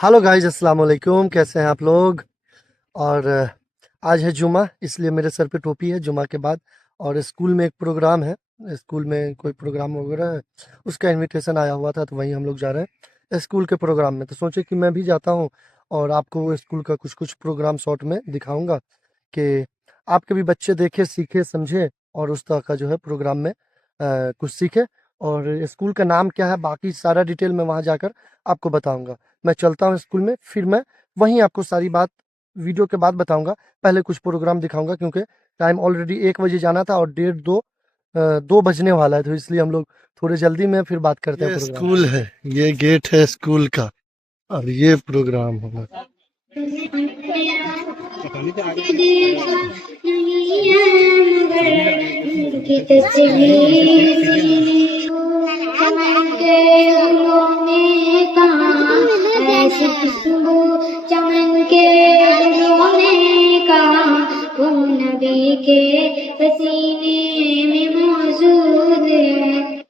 Hello guys, अस्सलाम वालेकुम। कैसे हैं आप लोग? और आज है जुमा, इसलिए मेरे सर पे टोपी है जुमा के बाद। और स्कूल में एक प्रोग्राम है, स्कूल में कोई प्रोग्राम वगैरह है, उसका इनविटेशन आया हुआ था, तो वहीं हम लोग जा रहे हैं स्कूल के प्रोग्राम में। तो सोचे कि मैं भी जाता हूँ और आपको वो स्कूल का कुछ कुछ प्रोग्राम शॉर्ट में दिखाऊंगा कि आपके भी बच्चे देखे, सीखे, समझे और उस तरह का जो है प्रोग्राम में कुछ सीखे। और स्कूल का नाम क्या है, बाकी सारा डिटेल मैं वहाँ जाकर आपको बताऊंगा। मैं चलता हूँ स्कूल में, फिर मैं वहीं आपको सारी बात वीडियो के बाद बताऊंगा। पहले कुछ प्रोग्राम दिखाऊंगा क्योंकि टाइम ऑलरेडी 1 बजे जाना था और 2 बजने वाला है, तो इसलिए हम लोग थोड़े जल्दी में फिर बात करते हैं। ये प्रोग्राम स्कूल है, ये गेट है स्कूल का और ये प्रोग्राम होगा। की तस्वीर चमन के गुलों में कहाँ ऐसी खुशबू, चमन के गुलों में कहाँ वो नबी के पसीने में मौजूद है।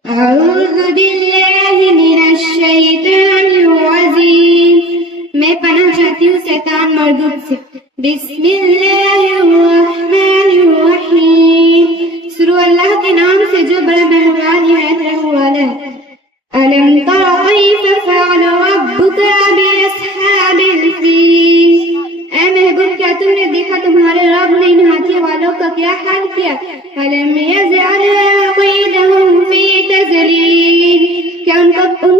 अऊज़ु बिल्लाहि मिनश शैतानिर रजीम, मैं पनाह चाहती हूँ शैतान मरदूद से। बिस्मिल्लाहिर्रहमानिर्रहीम, शुरू अल्लाह के नाम से जो बड़ा मेहरबान निहायत रहने वाला है। अलम तरा कैफ़ फ़अल रब्बुका बिअस्हाबिल फ़ील, ऐ महबूब क्या तुमने देखा तुम्हारे रब ने इन हाथी वालों का क्या हाल किया। अलम यजअल कैदहुम फ़ी तज़लील, क्या उन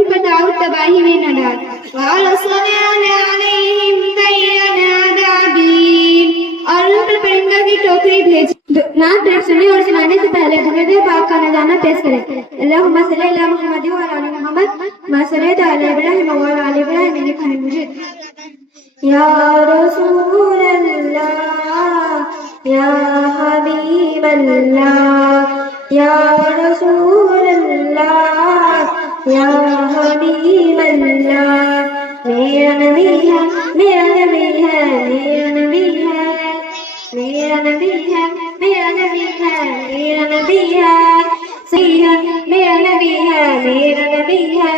पर दाऊद तबाही में न डाल। वअरसलना अलैहिम तैरन अबाबील, और उन पर परिंदों की टोकरी भेजी। नाम तरफ सुने और सुनाने से पहले दुरूद पाक का नज़ाना पेश करें। अल्लाहुम्मा सल्ली अला मुहम्मद व अला आलि मुहम्मद मा सल्लैता अला इब्राहीम व अला आलि इब्राहीम इन्नका हमीदुम मजीद। या रसूल अल्लाह या हबीब अल्लाह, या रसूल अल्लाह या हबीब अल्लाह, मेरा नबी है, मेरा नबी है, मेरा नबी है, मेरा नबी है, मेरा नबी है, मेरा नबी है, सही है, मेरा नबी है, मेरा नबी है,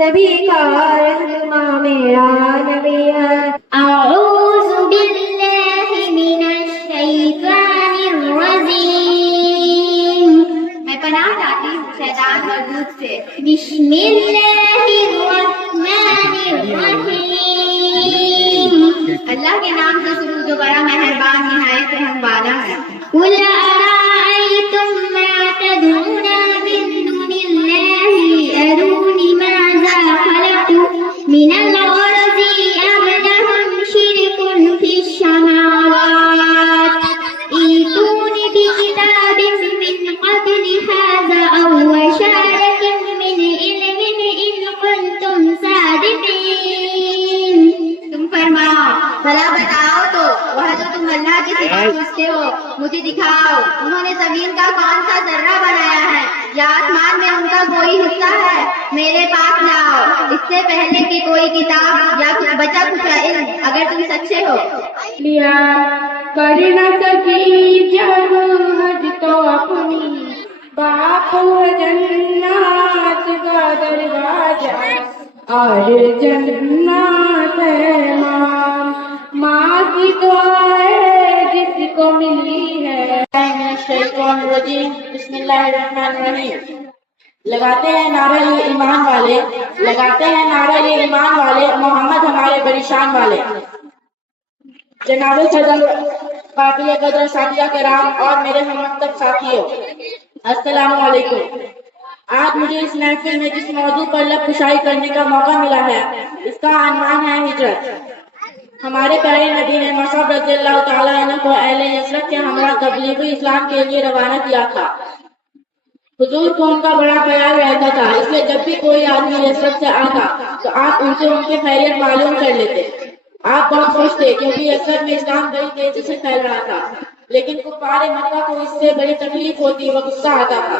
सभी का रहनुमा मेरा नबी है। अऊज़ु बिल्लाहि मिनश शैतानिर रजीम, मैं पनाह चाहती हूँ शैतान मरदूद से। बिस्मिल्लाहिर्रहमानिर्रहीम, अल्लाह के नाम से शुरू जो बड़ा मेहरबान निहायत रहम वाला है। कुल अराअयतुम मा तदऊना मिन दुनिल्लाहि अरूनी माज़ा खलक़ू मिनल अर्ज़ि अम लहुम शिरकुन फिश समावात, ईतूनी बिकिताबिन मिन क़ब्लि हाज़ा अव शरकिन मिन इल्मिन इन कुंतुम सादिक़ीन। तुम फरमाओ, भला बताओ तो वह जो तुम अल्लाह की सिवा पूछते हो मुझे दिखाओ। उन्होंने जमीन का कौन सा जर्रा बनाया है या आसमान में उनका कोई हिस्सा है, मेरे पास लाओ इससे पहले कि कोई किताब या कुछ बचा खुचा इल्म, अगर तुम सच्चे हो। लिया कर न सकी जब हज तो अपनी, बाप है जन्नत का दरवाजा और जन्नत है माँ की दुआ है जिसको मिली है। बिस्मिल्लाहिर्रहमानिर्रहीम, लगाते हैं नारा ये ईमान वाले, लगाते हैं नारा ये ईमान वाले, मोहम्मद हमारे बड़ी शान वाले। जनाब सदर काबिल कदर साथिया कराम और मेरे हममकतब साथियों, अस्सलाम वालेकुम। आज मुझे इस महफिल में जिस मौजू पर लब कुशाई करने का मौका मिला है, इसका अनवान है हिजरत। हमारे प्यारे नबी ने मसअब रज़ियल्लाहु ताला अन्हु को अहले यसरब के हमरा तबलीग इस्लाम के लिए रवाना किया था। हुजूर को उनका बड़ा ख्याल रहता था, इसलिए जब भी कोई आदमी यसरब से आता तो आप उनसे उनके खैरियत मालूम कर लेते। आप बहुत खुश थे क्योंकि यसरब में इस्लाम बड़ी तेजी से फैल रहा था, लेकिन कुफ्फार मक्का को इससे बड़ी तकलीफ होती व गुस्सा आता था।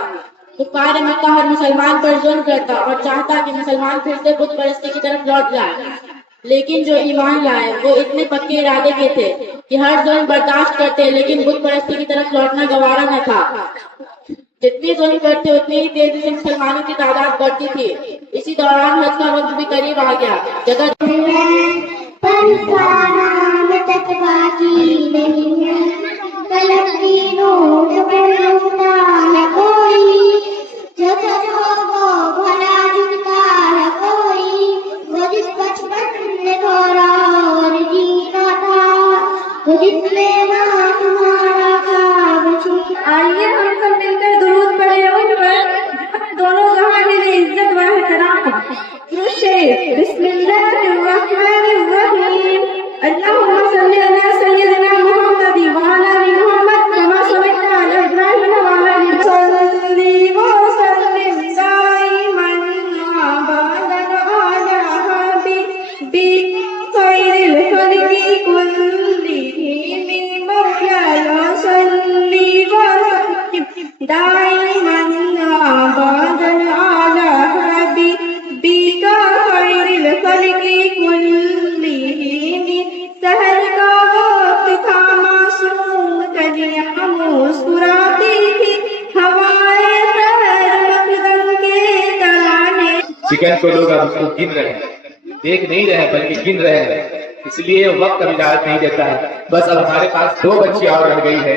कुफ्फार मक्का हर मुसलमान पर जुल्म करता और चाहता कि मुसलमान फिर से बुत परस्ती की तरफ लौट जाए, लेकिन जो ईमान लाए वो इतने पक्के इरादे के थे कि हर जुल्म बर्दाश्त करते, लेकिन बुत परस्ती की तरफ लौटना गवारा न था। जितनी ظلم करते उतनी ही तेजी से मुसलमानों की तादाद बढ़ती थी। इसी दौरान हज का वक्त भी करीब आ गया। जगह पर उसका नाम तक बाकी नहीं है, कलम की नोट पर रुकता है कोई, जो हो वो भला जुटता है कोई, वो जिस बचपन में थोड़ा और जीता था, वो जिसमें ना तुम्हारा ख्वाब छूटा। आइए हम सब मिलकर दुरूद पढ़े उन पर दोनों जहां में इज्जत व एहतराम। बिस्मिल्लाहिर्रहमानिर्रहीम। अल्लाहुम्मा सल्ली अला सय्यिदिना मुहम्मद व अला आलि मुहम्मद कमा सल्लैता अला इब्राहीम व अला आलि सल्ली व सल्लिम दाइमन अबदन अला हबीबिक खैरिल खल्क़ि कुल्लिहिम मौलाना सल्ली व सल्लिम दाइमन अबदन अला हबीबिक खैरिल खल्क़ि कुल्लिहिम। सहर का वक्त था, मासूम कलियां मुस्कुराती थी, हवाएं सहर मकदम के तराने। चिकन को लोग अब उसको गिन रहे हैं, देख नहीं रहे हैं बल्कि गिन रहे हैं, इसलिए वक्त अब इजाजत नहीं देता है। बस अब हमारे पास 2 बच्ची और रह गई है।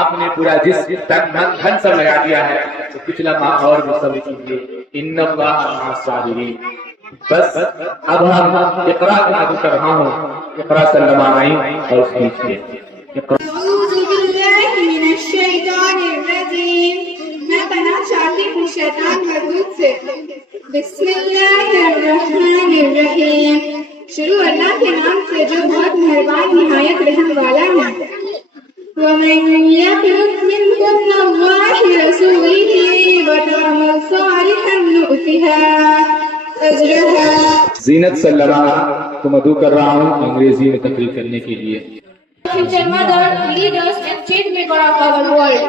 आपने पूरा जिस्म तन मन धन सब लगा दिया है, तो कुछ लम्हा और भी सब कीजिए। इन्नल्लाह मअस साबिरीन। बस अब हम इक़रा लागू कर रहा हूँ। इक़रा सल्लल्लाहु अलैहि और कीजिए। अऊज़ु बिल्लाहि मिनश शैतानिर रजीम। मैं पनाह चाहती हूँ शैतान मरदूद से। बिस्मिल्लाहिर्रहमानिर्रहीम। शुरू अल्लाह के नाम से जो बहुत मेहरबान निहायत रहम वाला है। वमन यक़नुत मिनकुन्नाल्लाहि रसूलिही व तअमल सालिहन नु'तिहा अजरहा। जीनत सल्लल्लाहु को मदू कर रहा हूँ अंग्रेजी में तकरीर करने के लिए। Future mother, leaders and changemakers of our world.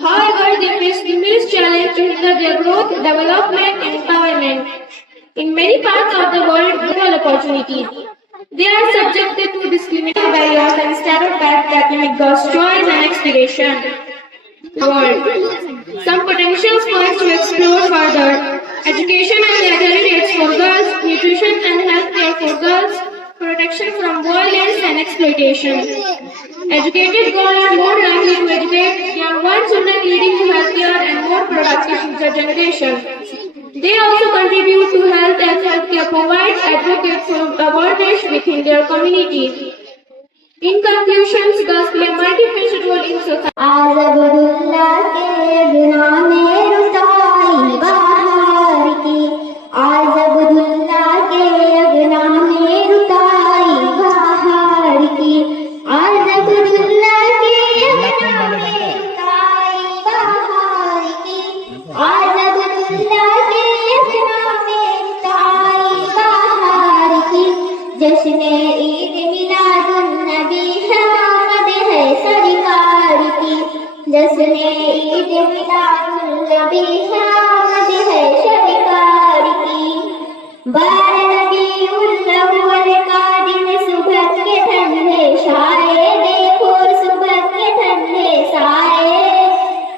However, they face numerous challenges to hinder their growth, development, and empowerment. In many parts of the world, equal opportunities. They are subjected to discriminatory barriers and stereotypes that limit girls' choice and aspiration. World. Some potentials for us to explore further: education and academics for girls, nutrition and healthcare for girls, protection from violence and exploitation. Educated girls are more likely to educate young ones, leading to healthier and more productive future generations. They also contribute to health as healthcare provides advocates for awareness within their communities. In conclusion, girls play a multifaceted role in society. आज़बुल्लाह के बिना में रुताई बाहर की, आज़बुल्लाह के बिना में रुताई बाहर की, आज़बुल्लाह के बिना में रुताई बाहर की, आज़बुल्लाह के बिना में रुताई बाहर की। जश्न ईद मिलादुन नबी शामद है सरकार की, जश्न ईद मिलादुन नबी शामद है सरकार की। 12 रबीउल अव्वल का दिन सुबह के ठंडे साए, देखो सुबह के ठंडे साए,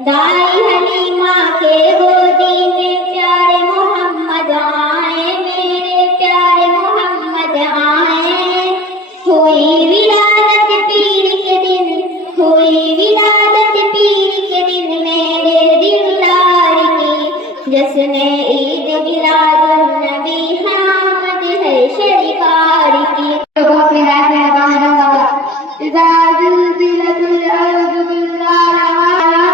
दाई हलीमा के गोदी में प्यारे मोहम्मद आए, मेरे प्यारे मोहम्मद आए। हुई विलादत पीर के दिन, हुई विलादत पीर के दिन मेरे दिलदार की, जश्न ईद मिलादुन नबी शामद है सरकार की। बहुत मेहरबान होगा। इज़ा ज़ुलज़िलतिल अर्ज़ु ज़िलज़ालहा।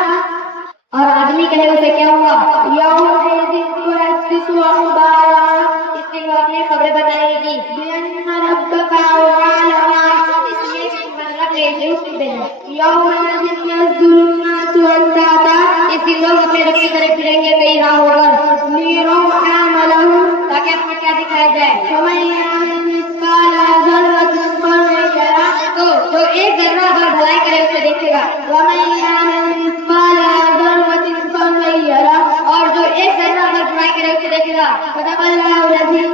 और आदमी कहे उसे क्या हुआ? यौमइज़िन तुहद्दिसु अख़बारहा। इस दिन वो अपनी खबरें बताएगी। बिअन्ना रब्बका अवअलहा। इसलिए मतलब ले यौमइज़िन यस्दुरु अन्नासु अश्ताता। इस दिन लोग अपने रब की तरफ फिरेंगे कई राहों पर। लियरौ अअमालहुम। ताकि अपना क्या दिखाया जाए। फमन यअमल मिस्काला ज़र्रतिन खैरन यरह। तो जो एक जर्रा भर भलाई करे उसे देखेगा। वमन यअमल मिस्काला ज़र्रतिन खैरन यरह। और जो एक जर्रा भर बुराई करे उसे देखेगा। सदक़ल्लाहुल अज़ीम।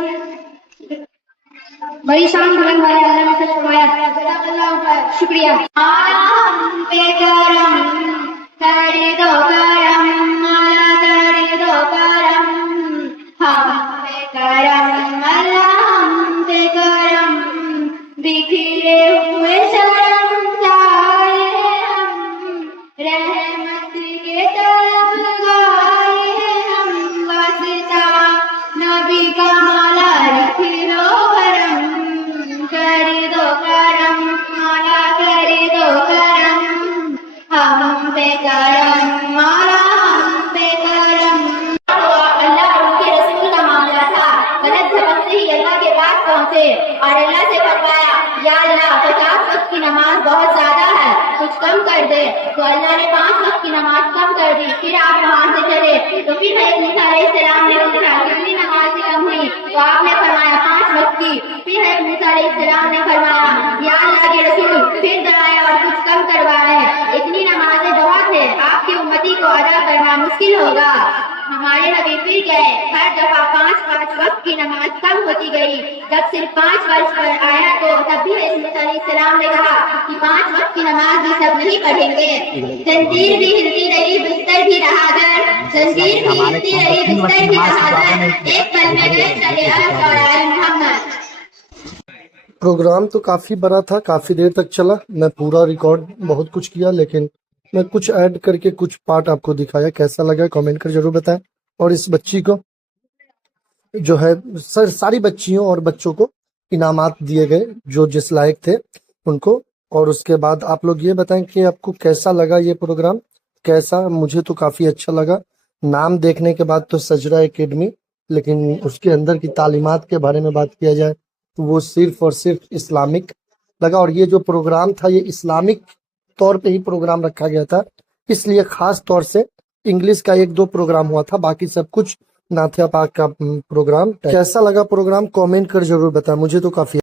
बड़ी शान बुलंद वाले अल्लाह ने सच फरमाया। सदक़ल्लाहु खैर। शुक्रिया। आलम पे करम कर दो करम, تھے اور اللہ سے فرمایا یا اللہ 50 وقت کی نماز بہت زیادہ ہے، کچھ کم کر دے، تو اللہ نے 5 وقت کی نماز کم کر دی۔ پھر آپ وہاں سے چلے تو پھر حضرت موسیٰ علیہ السلام نے پوچھا کتنی نماز کم ہوئی، تو آپ نے فرمایا 5 وقت کی۔ پھر حضرت موسیٰ علیہ السلام نے فرمایا یا اللہ کے رسول پھر دعائیں اور کچھ کم کروائے، اتنی نمازیں بہت ہے، آپ کی امتی کو ادا کرنا مشکل ہوگا۔ ہمارے نبی پھر گئے، ہر دفعہ 5 وقت کی نماز کم ہوتی گئی، جب صرف 5 وقت پر آیا تو تب بھی حضرت موسیٰ علیہ السلام نے کہا کہ 5 وقت کی نماز بھی سب نہیں پڑھیں گے۔ زنجیر بھی ہلتی رہی، بستر بھی رہا در، زنجیر بھی ہلتی رہی، بستر بھی رہا در، ایک پل میں گئے چلے عرش اور آئے محمد۔ پروگرام تو کافی بڑا تھا، کافی دیر تک چلا، میں پورا ریکارڈ بہت کچھ کیا، لیکن میں کچھ ایڈ کر کے کچھ پارٹ آپ کو دکھایا۔ کیسا لگا کامنٹ کر ضرور بتائیں۔ اور اس بچی کو جو ہے ساری بچیوں اور بچوں کو انعامات دیے گئے جو جس لائق تھے ان کو۔ اور اس کے بعد آپ لوگ یہ بتائیں کہ آپ کو کیسا لگا یہ پروگرام، کیسا؟ مجھے تو کافی اچھا لگا۔ نام دیکھنے کے بعد تو سجرہ اکیڈمی، لیکن اس کے اندر کی تعلیمات کے بارے میں بات کیا جائے تو وہ صرف اور صرف اسلامک لگا۔ اور یہ جو پروگرام تھا یہ اسلامک طور پہ ہی پروگرام رکھا گیا تھا، اس لیے خاص طور سے انگلش کا 1-2 پروگرام ہوا تھا، باقی سب کچھ نعت پاک کا پروگرام۔ کیسا لگا پروگرام کامنٹ کر ضرور بتائیں، مجھے تو کافی